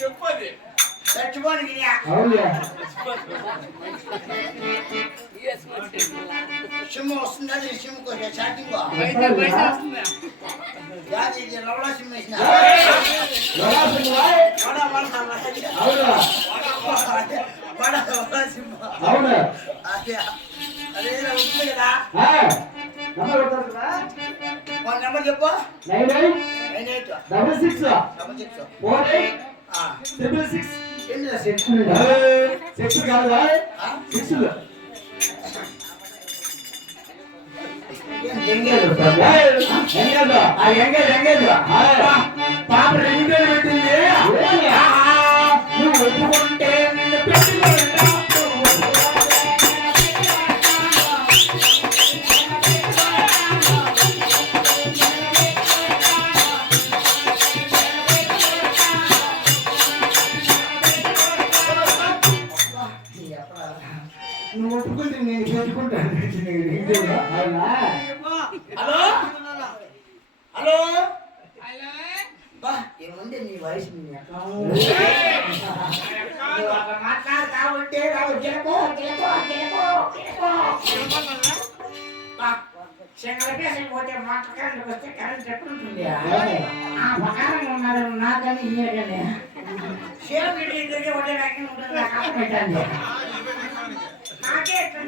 చెప్పది చచ్చిపోని SIM వస్తుందా SIM కొంచెం chatting రవడా SIM వేసిన అదే ఉంది కదా నెంబర్ చెప్పు 9966 6 కాదు పాప రెండు పెట్టింది నువ్వు ఒప్పుకుంటే నిన్ను నువ్వు ఒప్పుకుంటే నేను పెట్టుకుంటాను. హలో హలో బా ఏముంది నీ వయసు మాట్లాడుతా ఉంటే శంకరకేశ్వరి పోతే మాట్లాడడానికి వస్తే కరెంట్ ఎప్పుడు ఉంటుంది ఆ ప్రకారంగా ఉన్నారు నాకని ఇయ్యకనే షేర్ దగ్గర ఒకటే వ్యాఖ్యానం ఉంటుంది నాకు అర్థం పెట్టండి నాకే ఎట్లా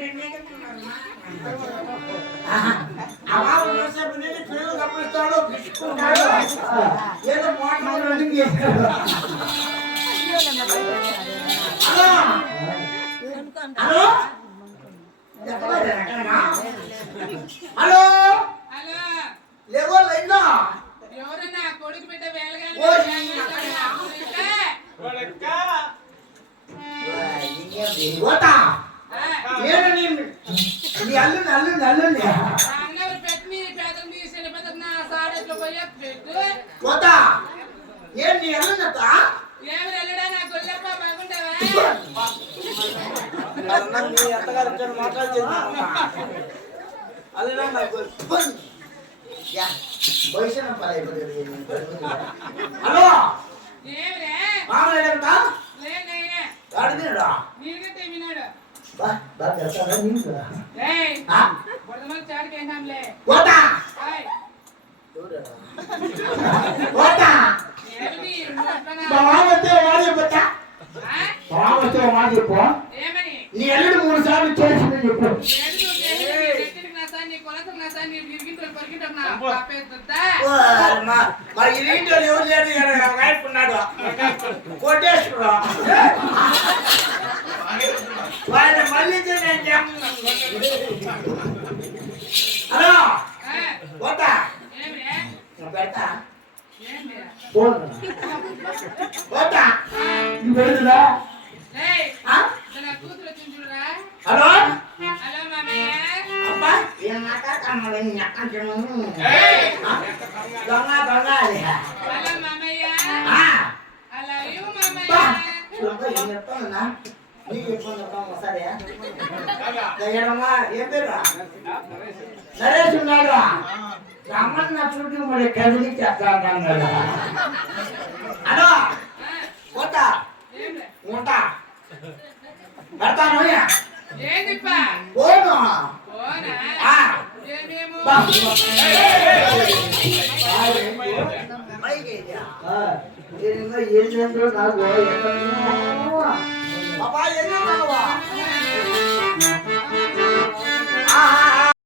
అవాళ్ళు చూసేపు నేను పిల్లలు తప్పిస్తాడు పిచ్చుకుంటాడు ఏదో మోటార్ రన్నింగ్ చేస్తాడు హలో హలో హలో లేవో లైన్లో ఎవరన్నా కొడుకు బిడ్డ వేలగా నేను నీ అల్లుండి అల్లుండి అల్లుండి పోతా ఏం నీ అల్లుండత ఏమి వెళ్ళడా నా గొల్లప్ప బాగుంటావా మీ అత్తగారు మాట్లాడుతుంది అల్లుడా నాకు భవిష్యత్ హలో ఏమిరే మామూలు లేడా నీరుగట్టే వినాడు చాడికేసాంలే నీ ఎల్లుడు 3 సార్లు చేసిందని చెప్పు. మరి ఇంట్లో ఎవరు లేడు ఉన్నాడు కోటేశ్వరు వాళ్ళు మళ్ళీ హలో పోతా పెడతా పోతా నువ్వేదా హలో హలో మామయ్య అబ్బా ఏం మాట్లాడతాను దొంగ దొంగ అది హలో మామయ్య హలో యూ మామయ్య ఏం చెప్తానన్నా నీకు చెప్పుకొని చెప్తాను సరే ఏడమ్మా ఏం పేరు నరేష్ ఉన్నాడు రమ్మన్న చుట్టూ మరి కదిలి చెప్తాను హలో పోతా ఉంటా పెడతాను ఏందిప్పా పోను ఏంటో నాకు బాబా ఏం